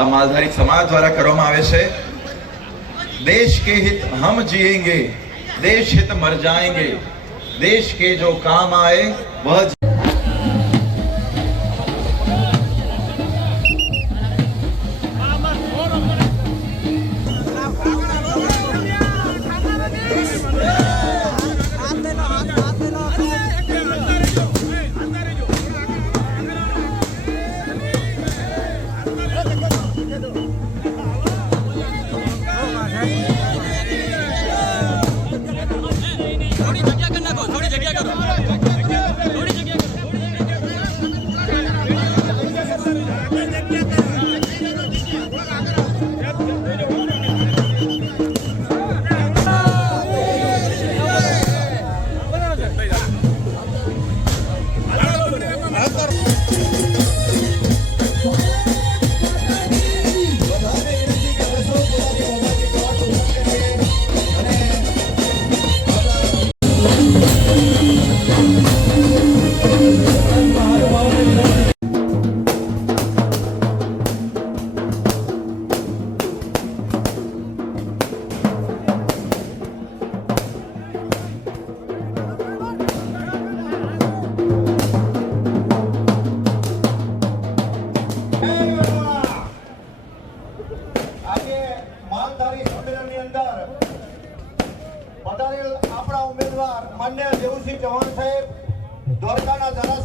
આ માલધારી સમાજ દ્વારા કરવામાં આવે છે देश के हित हम जिएंगे देश हित मर जाएंगे देश के जो काम आए वह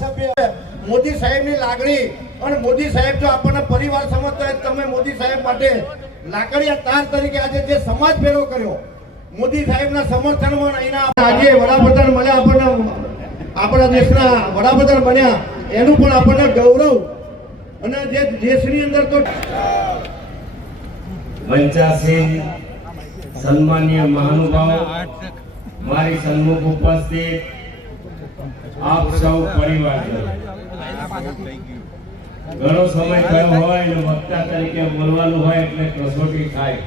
ધારાસભ્ય મોદી સાહેબની લાગણી. અને મોદી સાહેબ જો આપણને પરિવાર સમજતા હોય તમે મોદી સાહેબ માટે લાકડીયા તાર તરીકે આજે જે સમાજ ભેગો કર્યો, મોદી સાહેબના સમર્થનમાં અહીંના આજે વડાપ્રધાન મળ્યા આપણને, આપણા દેશના વડાપ્રધાન બન્યા. એનું પણ આપણને ગૌરવ. અને જે દેશની અંદર તો સન્માનીય મહાનુભાવ, મારી સન્મુખ ઉપસ્થિત આપ સૌ પરિવાર ઘણો સમય થયો હોય અને વક્તા તરીકે બોલવાનું હોય એટલે કસોટી થાય.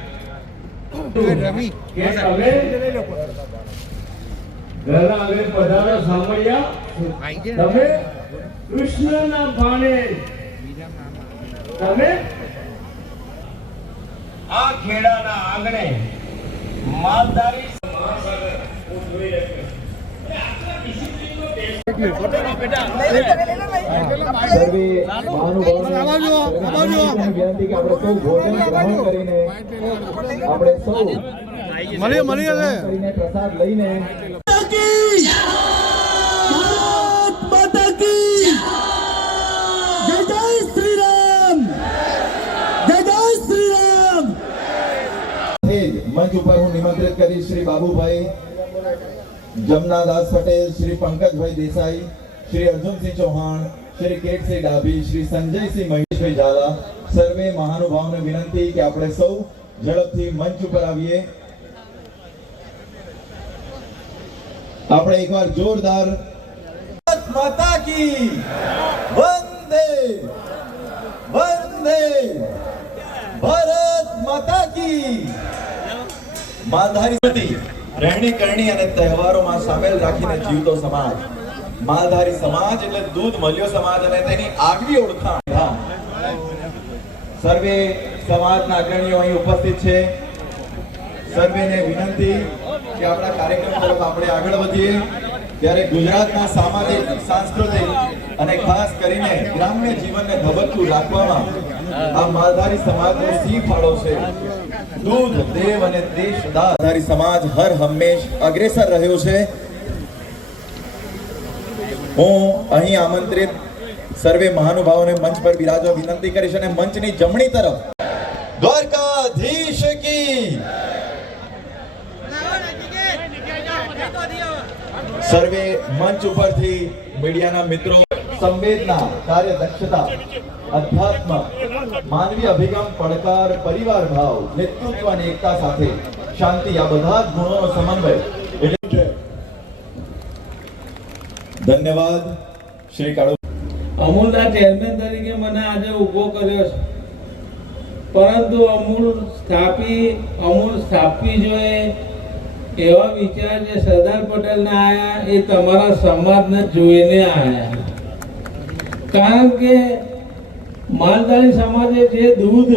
કૃષ્ણના તમે આ ખેડાના આંગણે માલધારી મહાસાગર હું જોઈ રહ્યો સર્વે મહાનુભાવોને વિનંતી કે આપણે સૌ ભોજન ગ્રહણ કરીને આપણે સૌ મળીએ મળીએ પ્રસાદ લઈને મંચ ઉપર હું નિમંત્રિત કરીશ શ્રી બાબુભાઈ. જમનાદાસ પટેલ, શ્રી પંકજભાઈ દેસાઈ, શ્રી અર્જુનસિંહ ચૌહાણ, શ્રી કેટસિંહ ડાભી, શ્રી સંજયસિંહ મહેશભાઈ ઝાલા. સર્વે મહાનુભાવને વિનંતી કે આપણે સૌ ઝડપથી મંચ ઉપર આવીએ. આપણે એકવાર જોરદાર માતા કી વંદે વંદે. ભારત માતા કી. માધારી રહેણી કરણી અને તહેવારોમાં સામેલ રાખીને જીવતો સમાજ, માલધારી સમાજ એટલે દૂધ મળ્યો સમાજ અને તેની આગવી ઓળખાણ. સર્વે સમાજના અગ્રણીઓ અહીં ઉપસ્થિત છે. સર્વેને વિનંતી કે આપણા કાર્યક્રમ તરફ આપણે આગળ વધીએ. ત્યારે ગુજરાતના સામાજિક, સાંસ્કૃતિક અને ખાસ કરીને ગ્રામ્ય જીવનને ધબકતું રાખવામાં આ માલધારી સમાજનો સિંહ ફાળો છે. દૂધ, દેવ અને દેશ માલધારી સમાજ હર હંમેશ અગ્રેસર રહ્યો છે. હું અહીં આમંત્રિત સર્વે મહાનુભાવોને મંચ પર બિરાજવા વિનંતી કરીશ અને મંચની જમણી તરફ દ્વારકાધીશ કી. સર્વે મંચ ઉપરથી મીડિયાના મિત્રો સંવેદના કાર્ય દક્ષતા અધ્યાત્મ માનવીય અભિગમ, પડકાર, પરિવાર ભાવ, નેતૃત્વ અને એકતા સાથે શાંતિ, આ બધા ગુણોનો સમન્વય. ધન્યવાદ. શ્રી કાળુ અમૂલના ચેરમેન તરીકે મને આજે ઊભો કર્યો છે. પરંતુ અમૂલ સ્થાપી, અમૂલ સ્થાપવી જોઈએ એવા વિચાર જે સરદાર પટેલના આયા એ તમારા સમાજને જોઈને આયા. કારણ કે માલધારી સમાજે જે દૂધ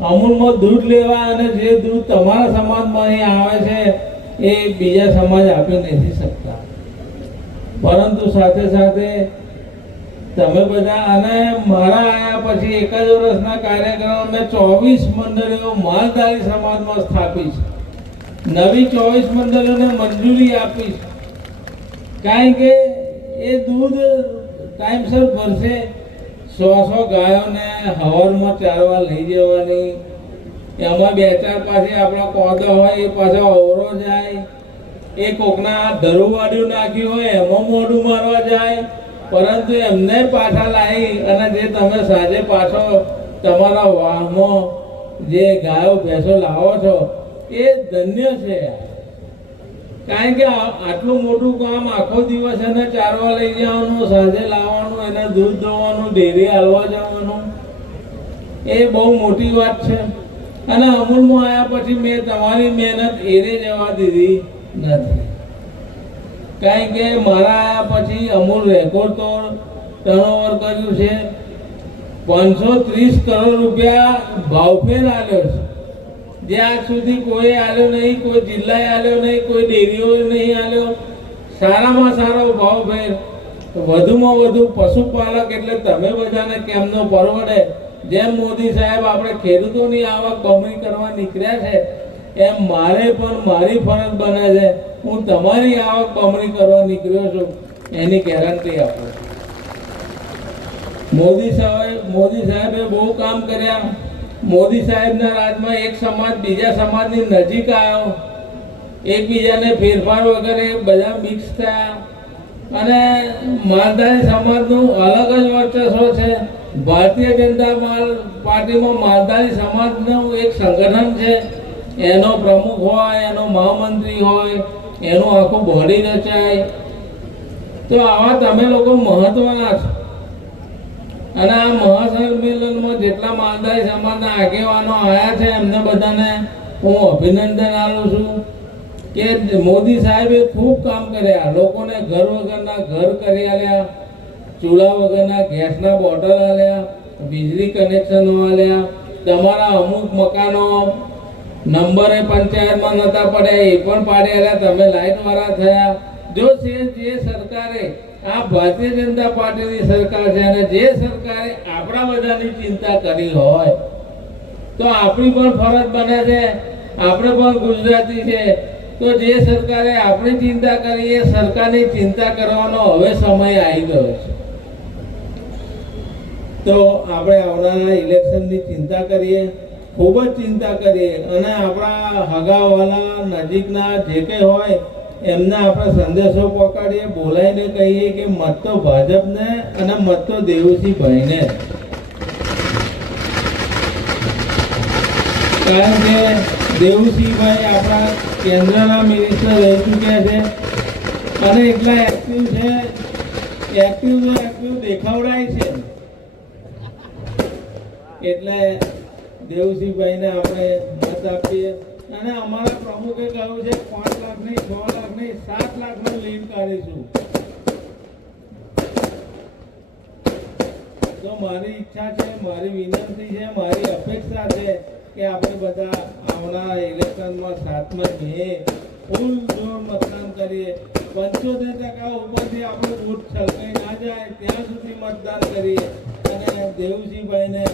અમૂલમાં દૂધ લેવા અને જે દૂધ તમારા સમાજમાં અહીં આવે છે, એ બીજા સમાજ આપી નથી શકતા. પરંતુ સાથે સાથે તમે બધા અને મારા આયા પછી એક જ વર્ષના કાર્યક્રમ મેં ચોવીસ મંડળીઓ માલધારી સમાજમાં સ્થાપી છે. નવી ચોવીસ મંડળીઓને મંજૂરી આપી છે. કારણ કે એ દૂધ ટાઈમસર ભરશે સો સો ગાયોને હવનમાં ચારવા લઈ જવાની. એમાં બે ચાર પાસે આપણા કોદો હોય, એ પાછો અવરો જાય. એ કોકના ધરુવાડ્યું નાખ્યું હોય, એમાં મોઢું મારવા જાય. પરંતુ એમને પાછા લાવી અને જે તમે સાંજે પાછો તમારા વાહમાં જે ગાયો ભેંસો લાવો છો, એ ધન્ય છે. કારણ કે આટલું મોટું કામ આખો દિવસ એને ચારવા લઈ જવાનું સાંજે લાવવાનું, એને દૂધ દોવાનું, ડેરી હાલવા જવાનું, એ બહુ મોટી વાત છે. અને અમૂલમાં આવ્યા પછી મેં તમારી મહેનત એરે જવા દીધી નથી. કારણ કે મારા આવ્યા પછી અમૂલ રેકોર્ડ તો ટર્નઓવર કર્યું છે. પાંચસો ત્રીસ કરોડ રૂપિયા ભાવફેર આવ્યો છે. જે આજ સુધી કોઈ આલ્યો નહીં, કોઈ જિલ્લાએ આલ્યો નહીં, કોઈ ડેરીઓ નહીં આલ્યો, સારામાં સારો ભાવ ફેર વધુમાં વધુ પશુપાલક એટલે તમે બધાને કેમનો પરવડે? જેમ મોદી સાહેબ આપણે ખેડૂતોની આવક બમણી કરવા નીકળ્યા છે, એમ મારે પણ મારી ફરજ બને છે. હું તમારી આવક બમણી કરવા નીકળ્યો છું, એની ગેરંટી આપું મોદી સાહેબ, મોદી સાહેબે બહુ કામ કર્યા. મોદી સાહેબના રાજમાં એક સમાજ, બીજા સમાજની નજીક આવ્યો. એકબીજાને ફેરફાર વગેરે બધા મિક્સ થયા. અને માલધારી સમાજનું અલગ જ વર્ચસ્વ છે. ભારતીય જનતા માલ પાર્ટીમાં માલધારી સમાજનું એક સંગઠન છે. એનો પ્રમુખ હોય, એનો મહામંત્રી હોય, એનું આખું બોડી રચાય. તો આવા તમે લોકો મહત્વના છો. અને આ મહાસંમેલનમાં જેટલા માલધારી સમાજના આગેવાનો આવ્યા છે, એમને બધાને હું અભિનંદન આપું છું કે મોદી સાહેબે ખૂબ કામ કર્યા. લોકોને ઘર વગરના ઘર કરી આલ્યા, ચૂલા વગરના ગેસના બોટલ આલ્યા, વીજળી કનેક્શનો આલ્યા. તમારા અમુક મકાનો નંબરે પંચાયતમાં નહોતા પડ્યા, એ પણ પાડી આલ્યા. તમે લાઇટવાળા થયા. જો છે જે સરકારે આ ભારતીય જનતા પાર્ટીની સરકાર છે અને જે સરકારે આપણા બધાની ચિંતા કરી હોય, તો આપણી પણ ફરજ બને છે, આપણે પણ ગુજરાતી છે. તો જે સરકારે આપણી ચિંતા કરી એ સરકારની ચિંતા કરવાનો હવે સમય આવી ગયો છે. તો આપણે આવનારા ઇલેક્શનની ચિંતા કરીએ, ખૂબ જ ચિંતા કરીએ. અને આપણા હગાવાલા નજીકના જે કંઈ હોય એમને આપણે સંદેશો પહોંચાડીએ બોલાવીને કહીએ કે મત તો ભાજપને અને મત તો દેવુસિંહભાઈને કારણ કે દેવુસિંહભાઈ આપણા કેન્દ્રના મિનિસ્ટર રહી ચૂક્યા છે. અને એટલા એક્ટિવ છે એક્ટિવ એક્ટિવ દેખાવડાય છે. એટલે દેવસિંહભાઈને આપણે મત આપીએ. અને અમારા પ્રમુખે કહ્યું છે, પાંચ લાખ નહીં છ લાખ નહીં સાત લાખનું લીમ કાઢીશું. તો મારી ઈચ્છા છે, મારી વિનંતી છે, મારી અપેક્ષા છે કે આપણે બધા આવનાર ઇલેક્શનમાં સાતમાં જઈએ, ફૂલ જોર મતદાન કરીએ. પંચોતેર ટકા ઉપરથી આપણું વોટ છલકાઈ ના જાય, ત્યાં સુધી મતદાન કરીએ. અને દેવસિંહભાઈને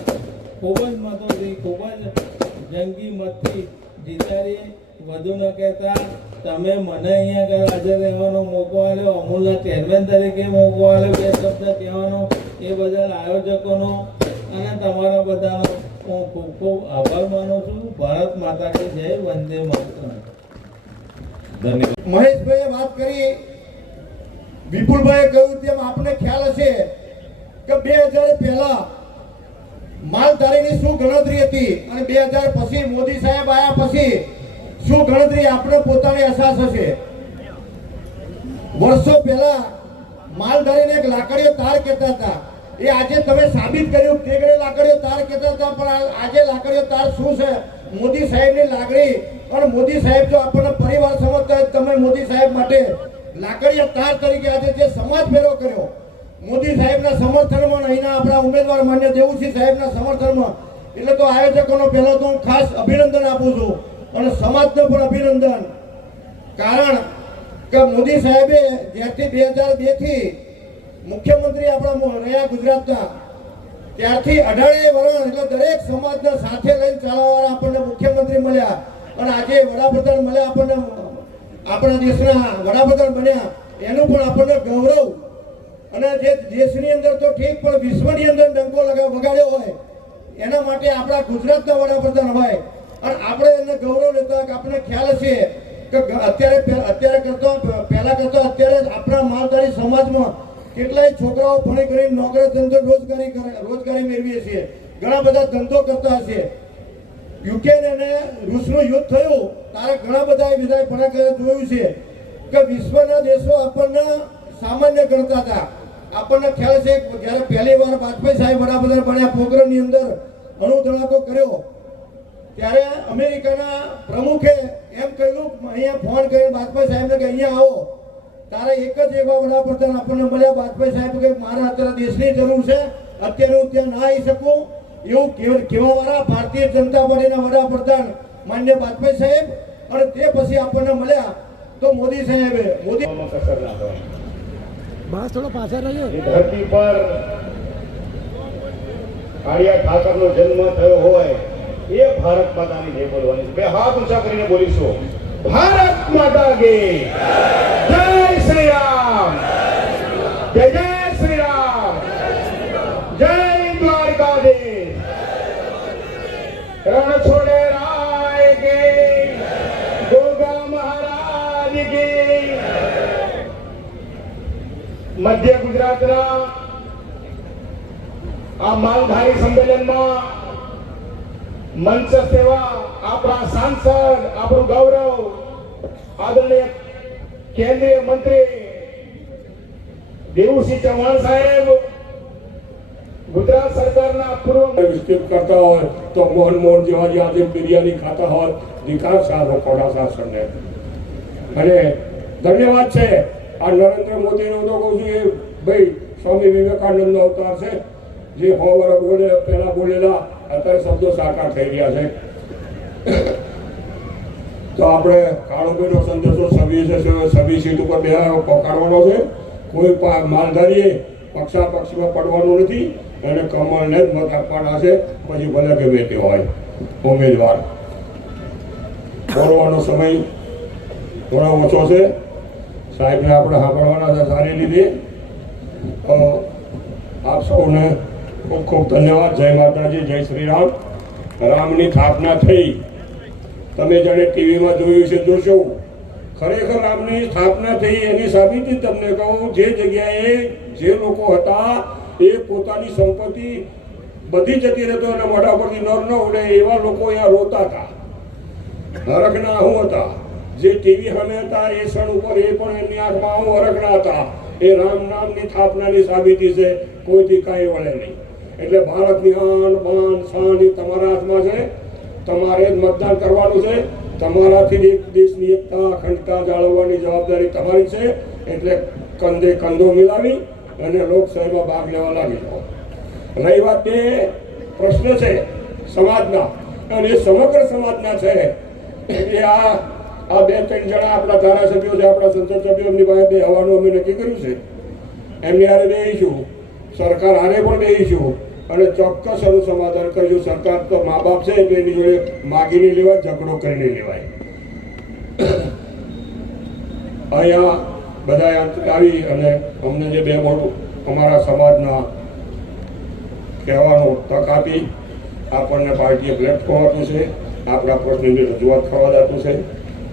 ખૂબ જ મતોથી ખૂબ જ જંગી મતથી જીતાડીએ. વધુ ન કહેતા તમે મને અહીંયા આગળ હાજર રહેવાનો મોકો આવ્યો અમૂલના ચેરમેન તરીકે મોકો આવ્યો બે શબ્દ કહેવાનો એ બદલ આયોજકોનો અને તમારા બધાનો હું ખૂબ ખૂબ આભાર માનું છું. ભારત માતા કે જય વંદે માતરમ. ધન્યવાદ. મહેશભાઈએ વાત કરી. વિપુલભાઈએ કહ્યું તેમ આપને ખ્યાલ હશે કે બે હજાર પહેલા માલધારીની શું ગણતરી હતી અને બે હજાર પછી મોદી સાહેબ આવ્યા પછી શું ગણતરી આપણે પોતાની અહેસાસ હશે. વર્ષો પહેલા માલધારીને એક લાકડીઓ તાર કહેતા હતા. એ આજે તમે સાબિત કર્યું તે લાકડીઓ તાર કહેતા હતા, પણ આજે લાકડીઓ તાર શું છે? મોદી સાહેબની લાગણી. પણ મોદી સાહેબ જો આપણને પરિવાર સમજતા તમે મોદી સાહેબ માટે લાકડીઓ તાર તરીકે આજે જે સમાજ ફેરો કર્યો. મોદી સાહેબના સમર્થનમાં અહીંના આપણા ઉમેદવાર માન્ય દેવુસિંહ સાહેબના સમર્થનમાં. એટલે તો આયોજકોનો પહેલો તો હું ખાસ અભિનંદન આપું છું. અને સમાજને પણ અભિનંદન. કારણ કે મોદી સાહેબે જ્યારથી બે હજાર બેથી મુખ્યમંત્રી આપણા રહ્યા ગુજરાતના, ત્યારથી અઢારે વર્ષ એટલે દરેક સમાજને સાથે લઈને ચાલવાવાળા આપણને મુખ્યમંત્રી મળ્યા અને આજે વડાપ્રધાન મળ્યા આપણને, આપણા દેશના વડાપ્રધાન બન્યા. એનું પણ આપણને ગૌરવ. અને જે દેશની અંદર તો ઠીક, પણ વિશ્વની અંદર ડંકો લગા વગાડ્યો હોય, એના માટે આપણા ગુજરાતના વડાપ્રધાન હોય. અને આપણે એને ગૌરવ લેતા કે આપણને ખ્યાલ છે કે અત્યારે અત્યારે કરતો પહેલા કરતો, અત્યારે આપણા માલધારી સમાજમાં કેટલાય છોકરાઓ ભણી કરીને નોકરી, ધંધો, રોજગારી કરે, રોજગારી મેળવીએ છીએ. ઘણા બધા ધંધો કરતા હશે. યુક્રેન અને રૂસનું યુદ્ધ થયું ત્યારે ઘણા બધા વિધાય ફરક જોયું છે કે વિશ્વના દેશો આપણને સામાન્ય ગણતા હતા. આપણને ખ્યાલ છે જ્યારે પહેલી વાર વાજપેયી સાહેબ વડાપ્રધાન બન્યા પોખરણની અંદર અણુ ધડાકો કર્યો ત્યારે અમેરિકાના પ્રમુખે એમ કહ્યું અહીંયા ફોન કરીને વાજપેયી સાહેબને કે અહીંયા આવો. તારે એક જ એવા વડાપ્રધાન આપણને મળ્યા બાજપાઈ સાહેબ કે મારા અત્યારે દેશની જરૂર છે અત્યારે હું ત્યાં ના આવી શકું? એવું કેવ- કહેવાવાળા ભારતીય જનતા પાર્ટીના વડાપ્રધાન માન્ય બાજપાઈ સાહેબ અને તે પછી આપણને મળ્યા. તો મોદી સાહેબે મોદી બસ થોડો પાછળ રહ્યો એ ધરતી પર કાળિયા ઠાકરનો જન્મ થયો હોય એ ભારત માતાની જય બોલવાની છે. બે હાથ ઊંચા કરીને બોલીશું ભારત માતા કી જય શ્રી રામ જય જય શ્રી રામ જય દ્વારકાધીશ રણ છોડે રાય કી ગોગા મહારાજ કી મધ્ય ગુજરાતના આ માલધારી સંમેલનમાં મંચ સેવા આપણા સાંસદ આપણું ગૌરવ આદરણીય કેન્દ્રીય મંત્રી દેવુસિંહ ચૌહાણ સાહેબ ગુજરાત સરકારના પૂર્વ વિસ્તૃત કરતા હોય તો મોહન મોહન જેવા જે આજે બિરયાની ખાતા હોય વિકાસ સારો કોડા શાસનને અને ધન્યવાદ છે આ નરેન્દ્ર મોદીનો તો કહું છું એ ભાઈ સ્વામી વિવેકાનંદનો અવતાર છે જે સો વર્ષ બોલે પહેલા બોલેલા અત્યારે શબ્દો સાકાર થઈ રહ્યા છે. તો આપણે કાળોબેનો સંદેશો છે સભી સીટ ઉપર બે પકડવાનો છે. કોઈ માલધારીએ પક્ષા પક્ષમાં પડવાનું નથી અને કમળને જ મત આપવાના છે. પછી ભલે ગમે તે હોય, ઉમેદવાર. બોલવાનો સમય થોડો ઓછો છે. સાહેબને આપણે સાંભળવાના છે સારી રીતે. આપ સૌને ખૂબ ખૂબ ધન્યવાદ. જય માતાજી, જય શ્રી રામ રામની સ્થાપના થઈ. તમે જાણે ટીવીમાં જોયું છે, જોશો. ખરેખર રામની સ્થાપના થઈ એની સાબિતી તમને કહું, જે જગ્યાએ જે લોકો હતા, એ પોતાની સંપત્તિ બધી જતી રહેતો અને મોઢા પરથી નર ન ઉડે એવા લોકો અહીંયા રોતા હતા. હરખના હું હતા. જે ટીવી સામે હતા, એ ક્ષણ ઉપર એ પણ એમની આંખમાં હું હરખના હતા. એ રામ નામની સ્થાપનાની સાબિતી છે, કોઈથી કાંઈ વળે નહીં. એટલે ભારતની આન બાન શાન એ તમારા હાથમાં છે. તમારે જ મતદાન કરવાનું છે. તમારાથી એક દેશની એકતા, અખંડતા જાળવવાની જવાબદારી તમારી છે. એટલે કંધે કંધો મિલાવી અને લોકશાહીમાં ભાગ લેવા લાગી જાઓ. રહી વાત તે પ્રશ્ન છે સમાજના. અને સમગ્ર સમાજના છે. એ આ આ બે ત્રણ જણા આપણા ધારાસભ્યો છે, આપણા સંસદ સભ્યો એમની પાસે બે હવાનું અમે નક્કી કર્યું છે. એમની હારે બેસીશું સરકાર હારે પણ બેસીશું અને ચોક્કસ એનું સમાધાન કરજો. સરકાર તો મા બાપ છે એટલે એની જોડે માગીને લેવાય, ઝઘડો કરીને લેવાય. અહીંયા બધા આવી અને અમને જે બે મોટું અમારા સમાજના કહેવાનો તક આપી, આપણને પાર્ટીએ પ્લેટફોર્મ આપ્યું છે, આપણા પ્રશ્નની રજૂઆત કરવા આપ્યું છે.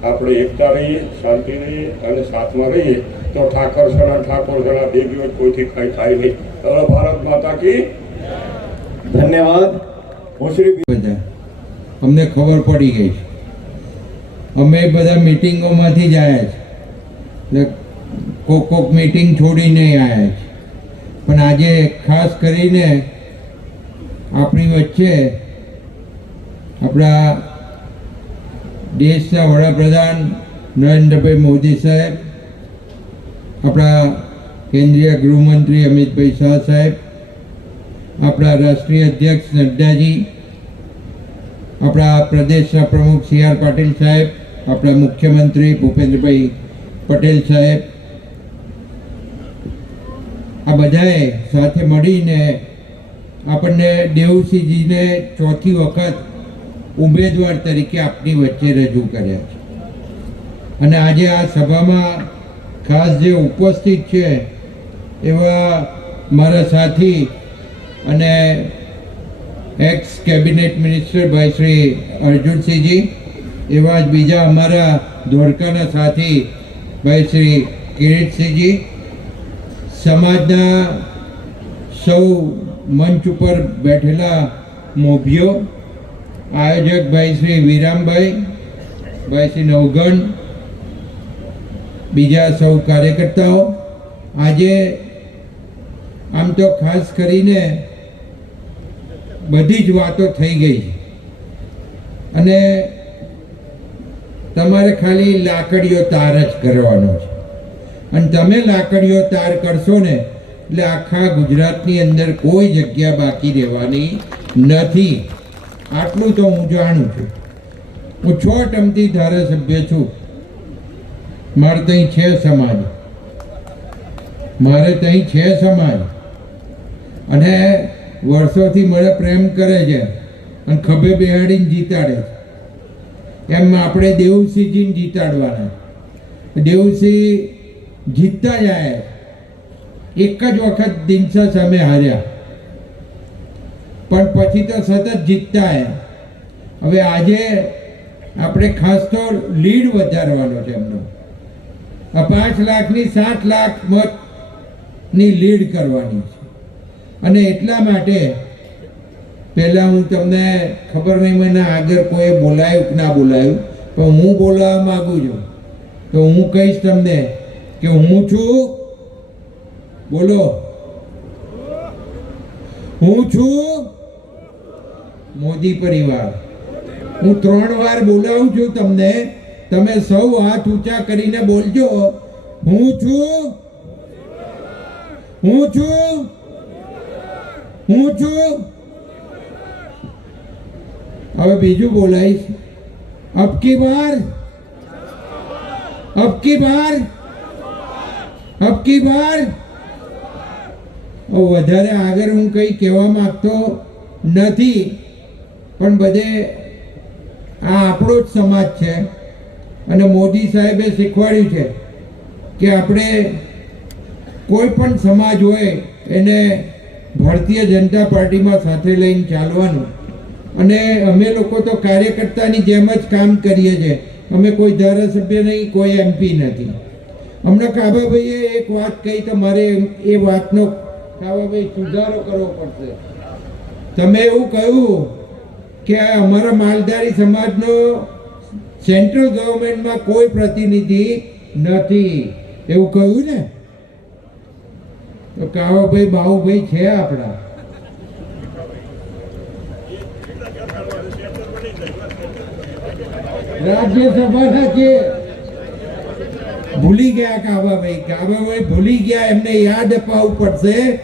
આપણે એકતા રહીએ, શાંતિ રહીએ અને સાથમાં રહીએ. તો ઠાકર સણા ઠાકોર સણા ભેગી કોઈથી કાંઈ થાય નહીં. ભારત માતા કી ધન્યવાદ. અમને ખબર પડી ગઈ છે. અમે બધા મિટિંગોમાંથી જ આવ્યા છે કોક કોક મિટિંગ છોડીને આવ્યા છે પણ આજે ખાસ કરીને આપણી વચ્ચે આપણા દેશના વડાપ્રધાન નરેન્દ્રભાઈ મોદી સાહેબ, આપણા કેન્દ્રીય ગૃહમંત્રી અમિતભાઈ શાહ સાહેબ આપણા રાષ્ટ્રીય અધ્યક્ષ નડ્ડાજી, આપણા પ્રદેશના પ્રમુખ સી આર પાટીલ સાહેબ, આપણા મુખ્યમંત્રી ભૂપેન્દ્રભાઈ પટેલ સાહેબ, આ બધાએ સાથે મળીને આપણને દેવસિંહજીને ચોથી વખત ઉમેદવાર તરીકે આપની વચ્ચે રજૂ કર્યા છે. અને આજે આ સભામાં ખાસ જે ઉપસ્થિત છે એવા મારા સાથી અને એક્સ કેબિનેટ મિનિસ્ટર ભાઈ શ્રી અર્જુનસિંહજી એવા જ બીજા અમારા ધોળકાના સાથી ભાઈ શ્રી કિરીટસિંહજી સમાજના સૌ મંચ ઉપર બેઠેલા મોભીઓ, આયોજક ભાઈ શ્રી વિરામભાઈ ભાઈ શ્રી નવગણ, બીજા સૌ કાર્યકર્તાઓ. આજે આમ તો ખાસ કરીને બધી જ વાતો થઈ ગઈ છે. અને તમારે ખાલી લાકડીઓ તાર જ કરવાનો છે. અને તમે લાકડીઓ તાર કરશો ને, એટલે આખા ગુજરાતની અંદર કોઈ જગ્યા બાકી રહેવાની નથી. આટલું તો હું જાણું છું. હું છ ટમતી ધારાસભ્ય છું. મારે ત્યાં છે સમાજ. મારે ત્યાં છે સમાજ. અને વર્ષોથી મને પ્રેમ કરે છે અને ખભે બેહાડીને જીતાડે છે. એમ આપણે દેવસિંહજીને જીતાડવાના. દેવસિંહ જીતતા જાય. એક જ વખત દિનસા સામે હાર્યા. પણ પછી તો સતત જીતતા આવ્યા. હવે આજે આપણે ખાસ તો લીડ વધારવાનો છે એમનો. પાંચ લાખની સાત લાખ મતની લીડ કરવાની છે. અને એટલા માટે પહેલાં હું તમને ખબર નહીં, મને આગળ કોઈ બોલાયું કે ના બોલાયું, પણ હું બોલાવવા માગું છું. તો હું કહીશ તમને કે હું છું, બોલો. હું છું મોદી પરિવાર. હું ત્રણ વાર બોલાવું છું તમને, તમે સૌ હાથ ઊંચા કરીને બોલજો. હું છું હું છું હું છું? હવે બીજું બોલાઈશ અબ કી બાર? અબ કી બાર? અબ બાર? વધારે આગળ હું કંઈ કહેવા માગતો નથી, પણ બધે આ આપણો જ સમાજ છે અને મોદી સાહેબે શીખવાડ્યું છે કે આપણે કોઈ પણ સમાજ હોય એને ભારતીય જનતા પાર્ટીમાં સાથે લઈને ચાલવાનું. અને અમે લોકો તો કાર્યકર્તાની જેમ જ કામ કરીએ છીએ. અમે કોઈ ધારાસભ્ય નહીં, કોઈ એમપી નથી. હમણાં કાબાભાઈએ એક વાત કહી, તો મારે એ વાતનો કાબાભાઈ સુધારો કરવો પડશે. તમે એવું કહ્યું કે અમારા માલધારી સમાજનો સેન્ટ્રલ ગવર્મેન્ટમાં કોઈ પ્રતિનિધિ નથી. એવું કહ્યું ને? તો કાવાભાઈ બાહુભાઈ છે આપણા. રાજ્યસભાના છે ભૂલી ગયા કાબાભાઈ કાબાભાઈ ભૂલી ગયા, એમને યાદ અપાવવું પડશે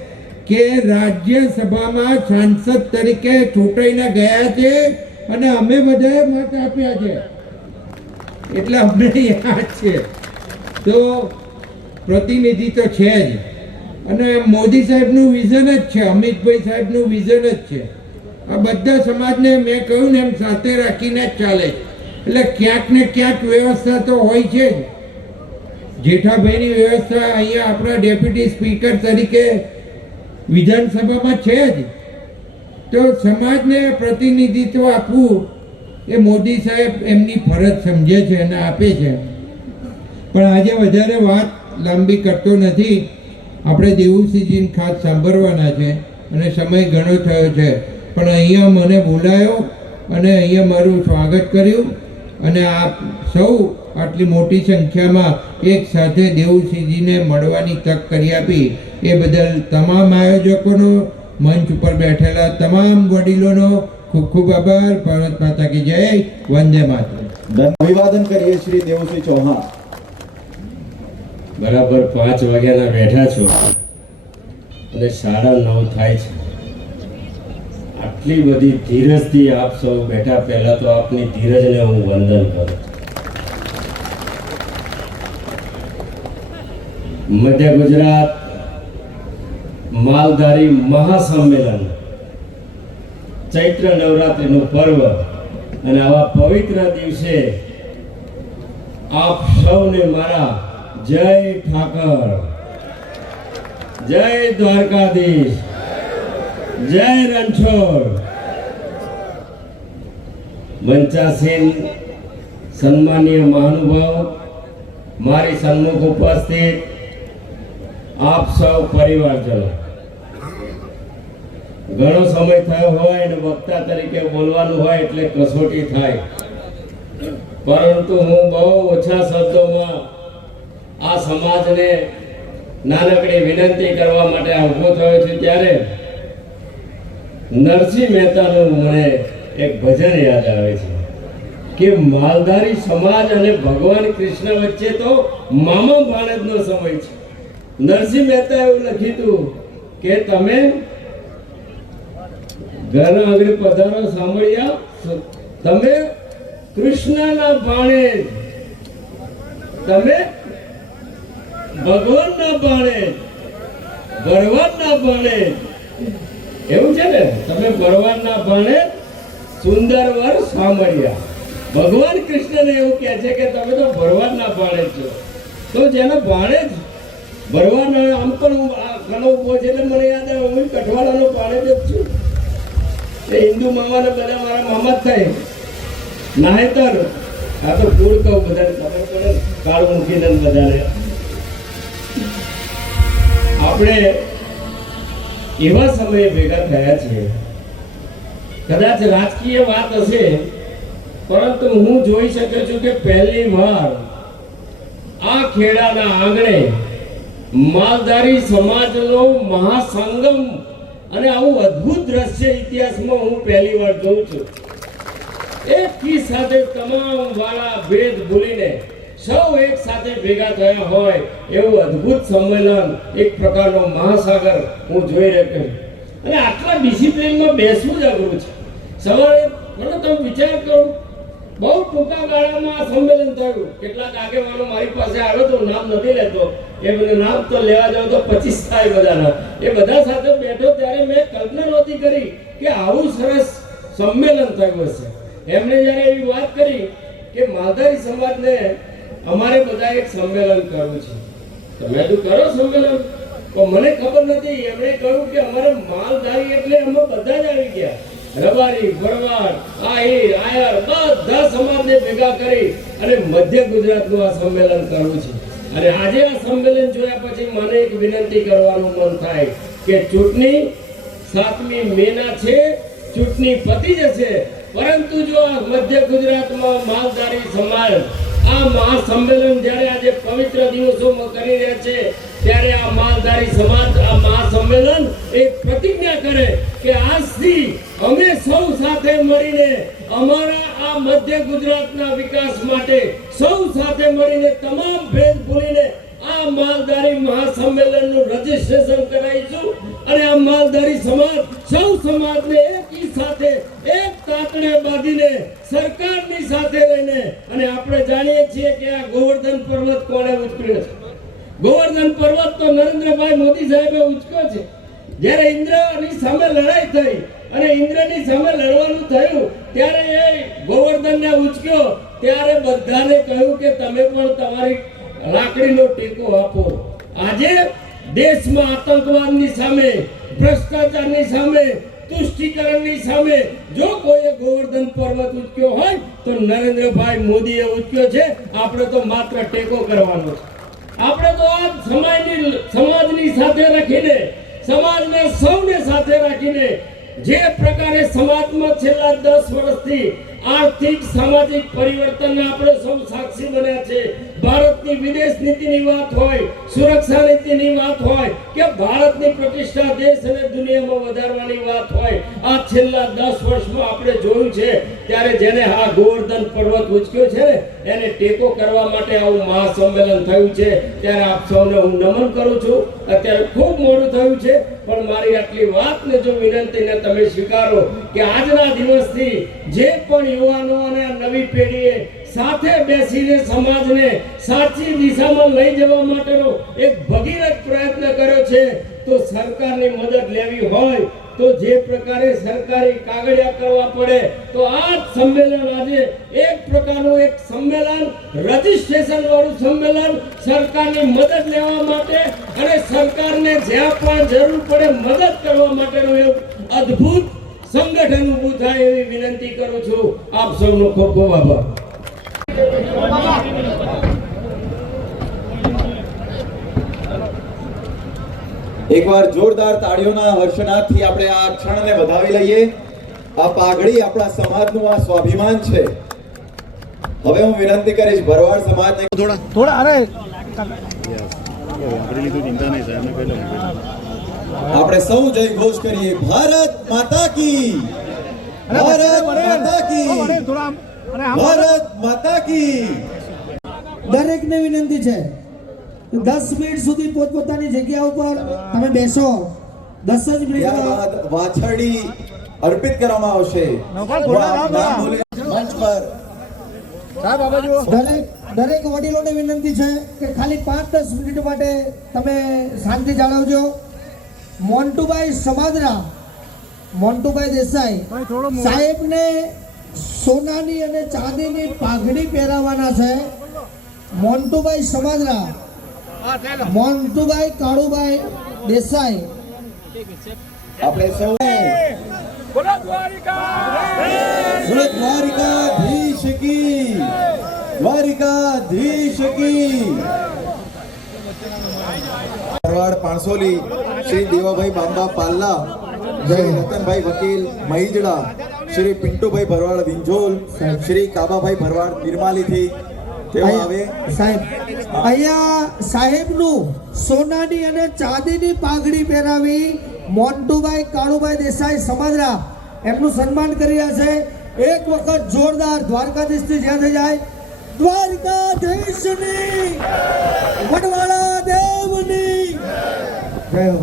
કે રાજ્યસભામાં સાંસદ તરીકે ચૂંટાઈને ગયા છે અને અમે બધાએ મત આપ્યા છે. એટલે અમને યાદ છે. તો પ્રતિનિધિ તો છે જ. અને મોદી સાહેબનું વિઝન જ છે, અમિતભાઈ સાહેબનું વિઝન જ છે. આ બધા સમાજને મેં કહ્યું ને એમ સાથે રાખીને જ ચાલે એટલે ક્યાંક ને ક્યાંક વ્યવસ્થા તો હોય છે જેઠાભાઈની વ્યવસ્થા અહીંયા આપણા ડેપ્યુટી સ્પીકર તરીકે વિધાનસભામાં છે જ. તો સમાજને પ્રતિનિધિત્વ આપવું એ મોદી સાહેબ એમની ફરજ સમજે છે અને આપે છે. પણ આજે વધારે વાત લાંબી કરતો નથી. આપણે દેવુસિંહજીને ખાસ સાંભળવાના છે, અને સમય ઘણો થયો છે, પણ અહીંયા મને બોલાયો, અને અહીંયા મારું સ્વાગત કર્યું, અને આપ સૌ આટલી મોટી સંખ્યામાં એક સાથે દેવુસિંહજીને મળવાની તક કરી આપી. એ બદલ તમામ આયોજકોનો મંચ ઉપર બેઠેલા તમામ વડીલોનો ખૂબ ખૂબ આભાર. ભારત માતા કી જય. વંદે માતા અભિવાદન કરીએ શ્રી દેવસિંહ ચૌહાણ. બરાબર પાંચ વાગ્યાના બેઠા છો અને સાડા નવ થાય છે. આટલી બધી ધીરજથી આપ સૌ બેઠા, પહેલા તો આપની ધીરજને હું વંદન કરું. મધ્ય ગુજરાત માલધારી મહાસંમેલન. ચૈત્ર નવરાત્રિનું પર્વ અને આવા પવિત્ર દિવસે આપ સૌને મારા જય ઠાકર. જય દ્વારકાધીશ. જય રણછોડ. મંચાસીન સન્માનીય મહાનુભાવ, મારી સન્મુખ ઉપસ્થિત આપ સૌ પરિવારજનો. ઘણો સમય થયો હોય અને વક્તા તરીકે બોલવાનું હોય એટલે કસોટી થાય. પરંતુ હું બહુ ઓછા શબ્દોમાં આ સમાજને નાનકડી વિનંતી કરવા માટે આ થયો છું. ત્યારે નરસિંહ મહેતાનું મને એક ભજન યાદ આવે છે કે માલધારી સમાજ અને ભગવાન કૃષ્ણ વચ્ચે તો મામા ભાણેજનો સમય છે. નરસિંહ મહેતા એવું લખ્યું હતું કે તમે ઘરના આગળ પધારો, સાંભળ્યા? તમે કૃષ્ણના ભાણે તમે ભગવાનના ભાણે ભગવાનના ભાણે એવું છે ને? તમે ભગવાનના ભાણે સુંદર વર સાંભળ્યા. ભગવાન કૃષ્ણને એવું કહે છે કે તમે તો ભગવાનના ભાણે છો. તો જેને ભાણે જ ભરવાન આમ પણ હું ઘણો ઊભો છે એટલે મને યાદ આવે, હું કઠવાડાનો ભાણે જ છું. એ હિન્દુ મામાને બધા મારા મામા જ થાય. નાહેતર. આ તો કુળ કહું બધાને, ખબર પડે કાળ મૂકીને બધાને આપણે એવા સમયે ભેગા થયા છીએ. કદાચ રાજકીય વાત હશે, પરંતુ હું જોઈ શક્યો છું કે પહેલી વાર આ ખેડાના આંગણે માલધારી સમાજનો મહાસંગમ અને આવું અદ્ભુત દ્રશ્ય ઇતિહાસમાં હું પહેલી વાર જોઉં છું. એક સાથે તમામ વાળા ભેદ ભૂલીને સૌ એક સાથે ભેગા થયા હોય એવું અદ્ભુત સંમેલન એક પ્રકારનો મહાસાગર હું જોઈ રહ્યો અને આટલા ડિસિપ્લિનમાં બેસવું જ અઘરું છે. સવારે મને તમે વિચાર કરો, બહુ ટૂંકા ગાળામાં આ સંમેલન થયું. કેટલાક આગેવાનો મારી પાસે આવ્યો તો નામ નથી લેતો. એ મને નામ તો લેવા જાવ તો પચીસ થાય બધાના. એ બધા સાથે બેઠો ત્યારે મેં કલ્પના નહોતી કરી કે આવું સરસ સંમેલન થયું હશે. એમણે જ્યારે એવી વાત કરી કે માલધારી સમાજને અમારે બધા એક સંમેલન કરવું છે. તમે તો કરો સંમેલન. પણ મને ખબર નથી, એમણે કહ્યું કે અમારે માલધારી એટલે અમે બધા જ આવી ગયા. રબારી, ભરવાડ, આહીર, આયર, બધા સમાજને ભેગા કરી અને મધ્ય ગુજરાતનું આ સંમેલન કરવું છે. અને આજે આ સંમેલન જોયા પછી મને એક વિનંતી કરવાનું મન થાય કે ચૂંટણી સાતમી મેના છે, ચૂંટણી પતી જશે. પરંતુ જો આ મધ્ય ગુજરાતમાં માલધારી સમાજ આ મહાસંમેલન જ્યારે આજે પવિત્ર દિવસોમાં કરી રહ્યા છે, ત્યારે આ માલધારી સમાજ, આ મહાસંમેલન એક પ્રતિજ્ઞા કરે કે આજથી અમે સૌ સાથે મળીને અમારા આ મધ્ય ગુજરાતના વિકાસ માટે સૌ સાથે મળીને તમામ ભેદ ભૂલીને આ માલધારી મહાસંમેલનનું રજીસ્ટ્રેશન કરાવીશું અને આ માલધારી સમાજ, સૌ સમાજને એકી સાથે, એક તાતણે બાંધીને સરકારની સાથે રહીને, અને આપણે જાણીએ છીએ કે આ ગોવર્ધન પર્વત કોણે ઉચક્યો છે? ગોવર્ધન પર્વત તો નરેન્દ્રભાઈ મોદી સાહેબે ઉચક્યો છે. જ્યારે ઇન્દ્રની સામે લડાઈ થઈ અને ઇન્દ્રની સામે લડવાનું થયું, ત્યારે એ ગોવર્ધનને ઉચક્યો. ત્યારે બધાને કહ્યું કે તમે પણ તમારી લાકડીનો ટેકો આપો. આજે દેશમાં આતંકવાદની સામે, ભ્રષ્ટાચારની સામે, તુષ્ટિકરણની સામે જો કોઈએ ગોવર્ધન પર્વત ઉચક્યો હોય, તો નરેન્દ્રભાઈ મોદીએ ઉચક્યો છે. આપણે તો માત્ર ટેકો કરવાનો આપણે તો આ સમાજની સમાજની સાથે રાખીને, સમાજને સૌને સાથે રાખીને જે પ્રકારે સમાજમાં છેલ્લા દસ વર્ષથી આર્થિક, સામાજિક પરિવર્તનને આપણે સૌ સાક્ષી બન્યા છે ભારતની વિદેશ નીતિની વાત હોય, સુરક્ષા નીતિની વાત હોય, કે ભારતની પ્રતિષ્ઠા દેશ અને દુનિયામાં વધારવાની વાત હોય, આ છેલ્લા દસ વર્ષમાં આપણે જોયું છે, ત્યારે જેને આ ગોવર્ધન પર્વત ઉચક્યો છે એને ટેકો કરવા માટે આવું મહાસંમેલન થયું છે, ત્યારે આપ સૌને હું નમન કરું છું. અત્યારે ખૂબ મોડું થયું છે, પણ મારી આટલી વાતને જો વિનંતીને તમે સ્વીકારો કે આજના દિવસથી જે પણ યુવાનો અને નવી પેઢીએ સાથે બેસીને સમાજને સાચી દિશામાં લઈ જવા માટેનો એક ભગીરથ પ્રયત્ન કર્યો છે. તો સરકારની મદદ લેવી હોય તો જે પ્રકારે સરકારી કાગળિયા કરવા પડે, તો આ સંમેલન આજે એક પ્રકારનું એક સંમેલન રજીસ્ટ્રેશન વાળું સંમેલન સરકારની મદદ લેવા માટે અને સરકારને જ્યાં પણ જરૂર પડે મદદ કરવા માટેનું એક અદ્ભુત સંગઠન ઊભું થાય એવી વિનંતી કરું છું. આપ સૌનો ખૂબ ખૂબ આભાર. એકવાર જોરદાર તાળીઓના હર્ષનાથથી આપણે આ ક્ષણને વધાવી લઈએ. આ પાઘડી આપણા સમાજનું આ સ્વાભિમાન છે. હવે હું વિનંતી કરીશ ભરવાડ સમાજને આપણે સૌ જય ઘોષ કરીએ. ભારત માતા કી! ભારત માતા કી! ભારત માતા કી દરેકને વિનંતી છે દસ મિનિટ સુધી પોતપોતાની જગ્યા ઉપર તમે બેસો. દસ જ મિનિટ વાછડી અર્પિત કરવામાં આવશે. મંચ પર. દરેક દરેક વડીલોને વિનંતી છે કે ખાલી પાંચ દસ મિનિટ માટે તમે શાંતિ જાળવજો. મોન્ટુભાઈ સમાદરા મોન્ટુભાઈ દેસાઈ સાહેબને સોનાની અને ચાંદીની પાઘડી પહેરાવાના છે. મોન્ટુભાઈ સમાજરા મોન્ટુભાઈ કાળુભાઈ દેસાઈ. આપણે સૌ દ્વારિકાધીશ કી. દ્વારિકાધીશ કી. ભરવાડ પાણસોલી શ્રી દેવાભાઈ બાંબા પાલ્લા જય રતનભાઈ વકીલ મહીજડા. શ્રી પિન્ટુભાઈ ભરવાડ વિંજોલ શ્રી કાબાભાઈ ભરવાડ નિર્માલીથી તેઓ આવે. સાહેબ અહીંયા સાહેબનું સોનાની અને ચાંદીની પાઘડી પહેરાવી મોન્ટુભાઈ કાળુભાઈ દેસાઈ સમાજરા એમનું સન્માન કરી રહ્યા છે. એક વખત જોરદાર દ્વારકાધીશથી જ્યાં થઈ જાય દ્વારકાધીશની વડવાળા દેવની. જય હો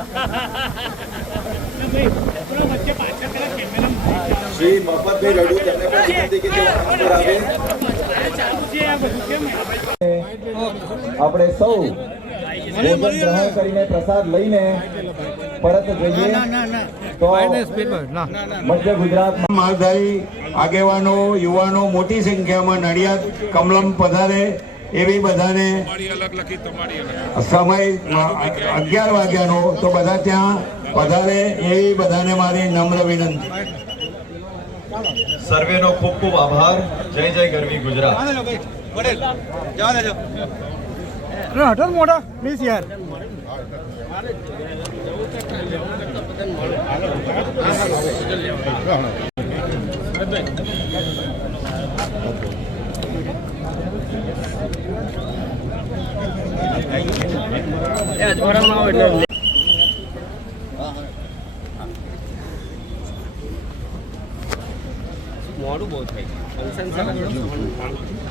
શ્રી મફતભાઈ રડુ તમને પણ વિનંતી કે તેઓ પર આવે. આપણે સૌ ભોજન ગ્રહણ કરીને પ્રસાદ લઈને પરત જઈએ. તો મધ્ય ગુજરાતમાં મહાધારી આગેવાનો યુવાનો મોટી સંખ્યામાં નડિયાદ કમલમ પધારે એવી બધાને સમય અગિયાર વાગ્યાનો તો બધા ત્યાં પધારે એવી બધાને મારી નમ્ર વિનંતી. સર્વેનો ખૂબ ખૂબ આભાર. જય જય ગરવી ગુજરાત. મોડું બહુ થાય ફંક્શન